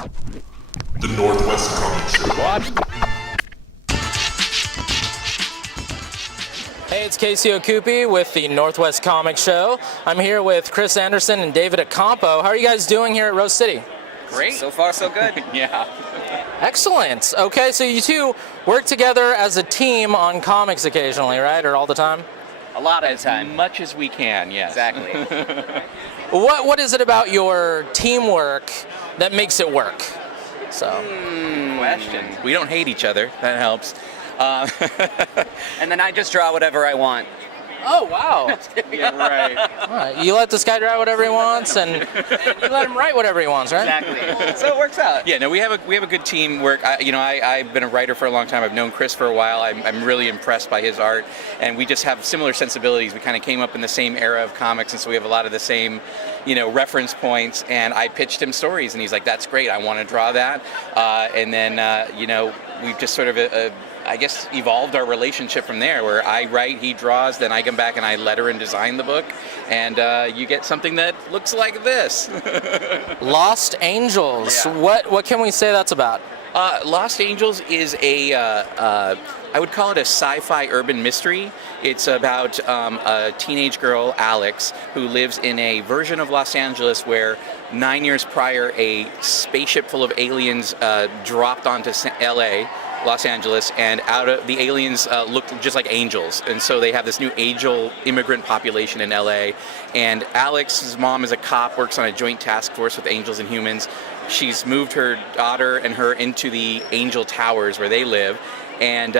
The Northwest Comic Show. What? Hey, it's Casey Okupi with the Northwest Comic Show. I'm here with Chris Anderson and David Accampo. How are you guys doing here at Rose City? Great. So far, so good. Yeah. Excellent. Okay, so you two work together as a team on comics occasionally, right? Or all the time? A lot of the time. As much as we can, yes. Exactly. What is it about your teamwork that makes it work? Question. We don't hate each other. That helps. And then I just draw whatever I want. Oh, wow. Yeah, right. All right. You let this guy draw whatever he wants, and you let him write whatever he wants, right? Exactly. So it works out. Yeah, no, we have a good teamwork. I've been a writer for a long time. I've known Chris for a while. I'm really impressed by his art, and we just have similar sensibilities. We kind of came up in the same era of comics, and so we have a lot of the same, reference points. And I pitched him stories, and he's like, "That's great. I want to draw that." And then, we've just sort of I guess evolved our relationship from there, where I write, he draws, then I come back and I letter and design the book, and you get something that looks like this. Lost Angels. Yeah. What can we say that's about? Lost Angels is I would call it a sci-fi urban mystery. It's about a teenage girl, Alex, who lives in a version of Los Angeles where 9 years prior a spaceship full of aliens dropped onto LA, Los Angeles, and out of the aliens looked just like angels, and so they have this new angel immigrant population in LA. And Alex's mom is a cop, works on a joint task force with angels and humans. She's moved her daughter and her into the angel towers where they live, and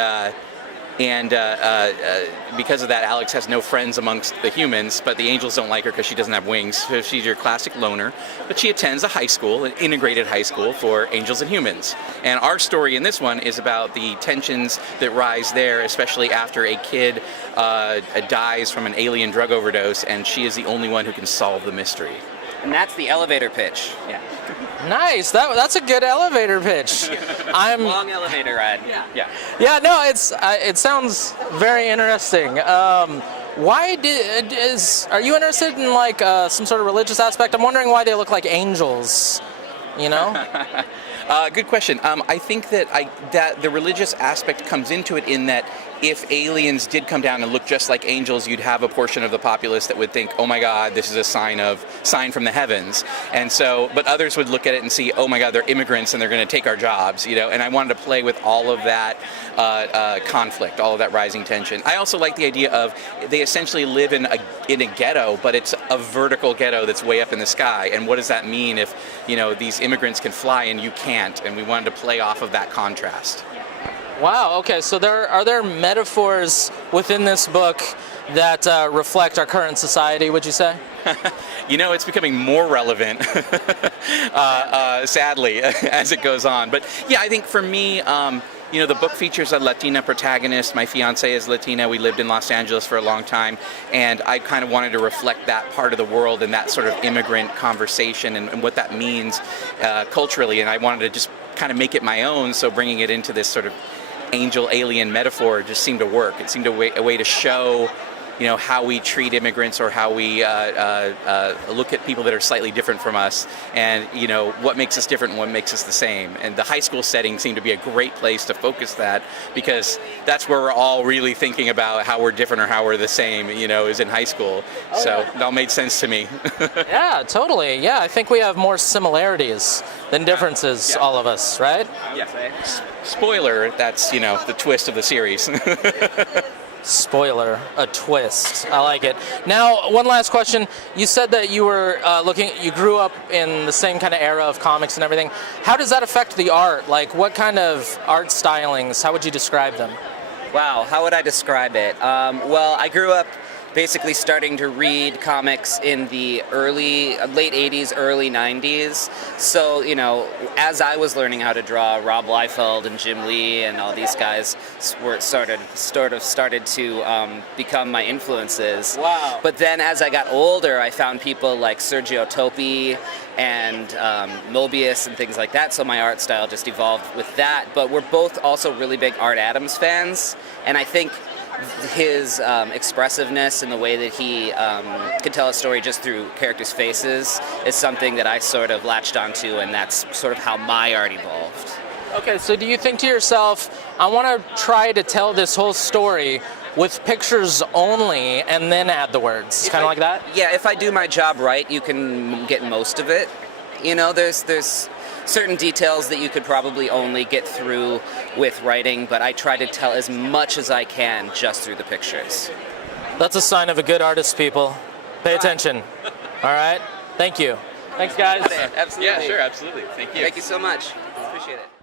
because of that, Alex has no friends amongst the humans, but the angels don't like her because she doesn't have wings. So she's your classic loner. But she attends a high school, an integrated high school for angels and humans. And our story in this one is about the tensions that rise there, especially after a kid dies from an alien drug overdose, and she is the only one who can solve the mystery. And that's the elevator pitch. Yeah. Nice. That's a good elevator pitch. Long elevator ride. Yeah. Yeah. No, it sounds very interesting. Why are you interested in some sort of religious aspect? I'm wondering why they look like angels. Good question. I think that the religious aspect comes into it in that if aliens did come down and look just like angels, you'd have a portion of the populace that would think, "Oh my God, this is a sign from the heavens." And so, but others would look at it and see, "Oh my God, they're immigrants and they're going to take our jobs," And I wanted to play with all of that conflict, all of that rising tension. I also like the idea of they essentially live in a ghetto, but it's a vertical ghetto that's way up in the sky. And what does that mean if these immigrants can fly and you can't? And we wanted to play off of that contrast. Wow. Okay. So are there metaphors within this book that reflect our current society? Would you say? It's becoming more relevant, sadly, as it goes on. But yeah, I think for me, the book features a Latina protagonist. My fiance is Latina. We lived in Los Angeles for a long time, and I kind of wanted to reflect that part of the world and that sort of immigrant conversation and what that means culturally. And I wanted to just kind of make it my own. So bringing it into this sort of angel alien metaphor just seemed to work. It seemed a way to show how we treat immigrants, or how we look at people that are slightly different from us, and what makes us different and what makes us the same. And the high school setting seemed to be a great place to focus that, because that's where we're all really thinking about how we're different or how we're the same, is in high school. Oh, so yeah. It all made sense to me. Yeah, totally. Yeah, I think we have more similarities than differences, all of us, right? Yeah. Spoiler, that's, the twist of the series. Spoiler, a twist. I like it. Now, one last question. You said that you were you grew up in the same kind of era of comics and everything. How does that affect the art? Like, what kind of art stylings, how would you describe them? Wow, how would I describe it? Well, I grew up basically starting to read comics in the late 80s, early 90s. So, as I was learning how to draw, Rob Liefeld and Jim Lee and all these guys started to become my influences. Wow. But then as I got older, I found people like Sergio Topi and Mobius and things like that, so my art style just evolved with that. But we're both also really big Art Adams fans, and I think his expressiveness and the way that he could tell a story just through characters' faces is something that I sort of latched onto, and that's sort of how my art evolved. Okay, so do you think to yourself, I want to try to tell this whole story with pictures only and then add the words, kind of like that? Yeah, if I do my job right, you can get most of it. You know, there's certain details that you could probably only get through with writing, but I try to tell as much as I can just through the pictures. That's a sign of a good artist, people. Pay attention. All right? Thank you. Thanks, guys. Absolutely. Yeah, sure, absolutely. Thank you. Thank you so much. Appreciate it.